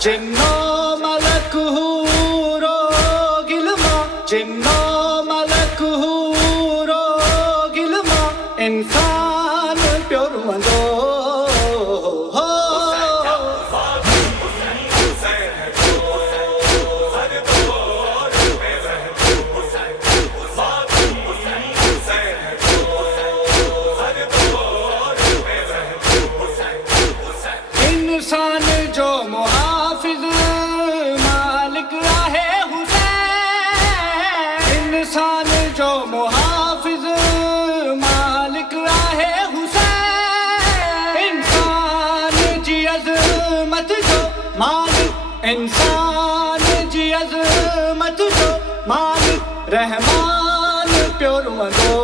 جنو ملک حورو گلما جنو ملک حورو گلما انسان پیور وندو انسان جو محافظ مالک راہ حسین انسان جو محافظ مالک راہ حسین انسان جی عظمت جو مالک انسان جی عظمت جو مالک رحمان پیور وندو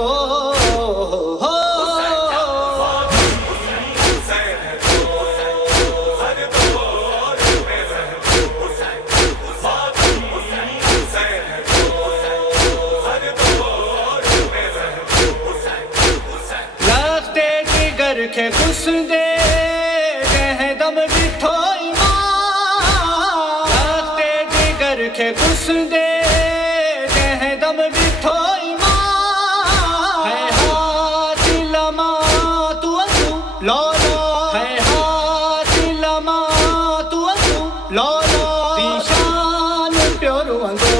کے کس دے کہہ دم بٹھو ایمان رکھتے جگر کے کس دے کہہ دم بٹھو ایمان ہے ہاتھ لما تو اتو لولا ہے ہاتھ لما تو اتو لولا دیشان پیور وندو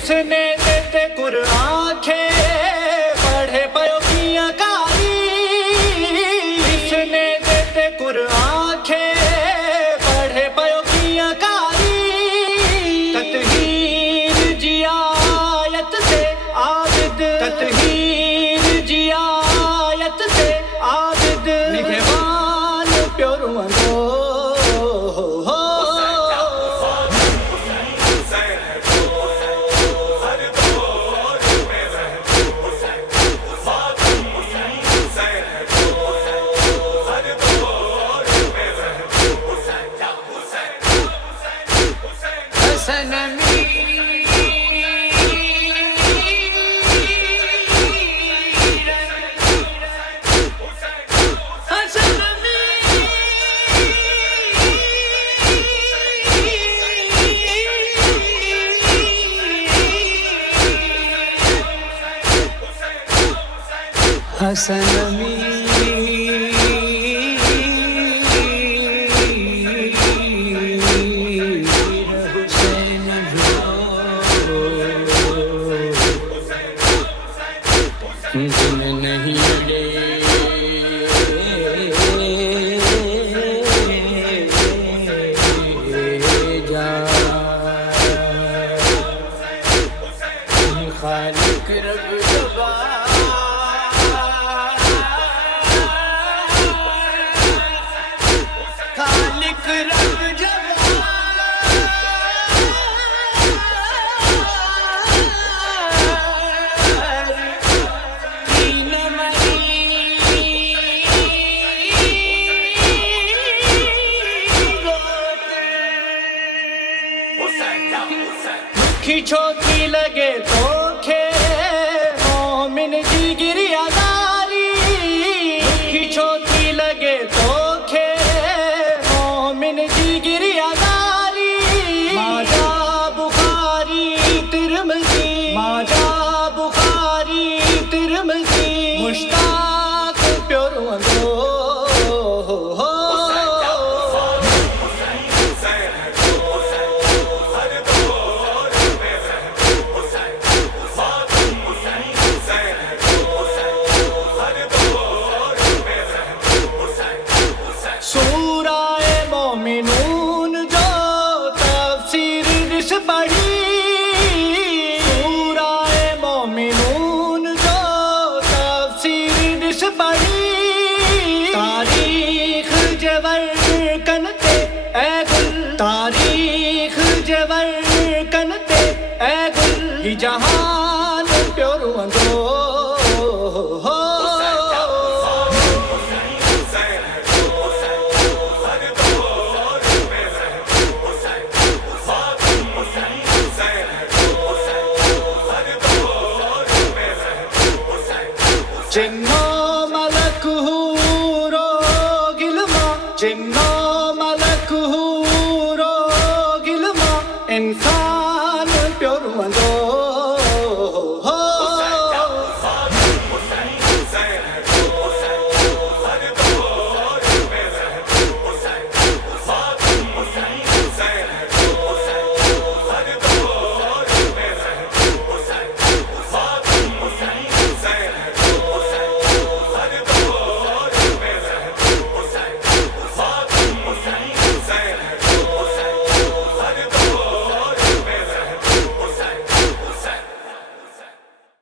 جس نے دیتے قرآن کے پڑھے پیو کیا کاری جس نے دیتے قرآن کے پڑھے پیو کیا کاری تطہیر جی آیت سے عابد تطہیر جی آیت سے عابد نگہبان پیور وندو حسن جن نہیں لے جا خالق رب جبا خالق رب جبا چھوٹی لگے تو کھے مومن جی گری اداری چھوٹی لگے تو کھے مومن جی گری اداری ماجا بخاری ترمذی ماجا بخاری ترمذی مشتاق پیور وندو سورہ مومنون جو تفسیر رس پڑھی سورہ مومنون جو تفسیر رس پڑھی تاریخ جبر کنتے اے گل تاریخ جبر کنتے اے گل ہی جہان پیور وندو انسان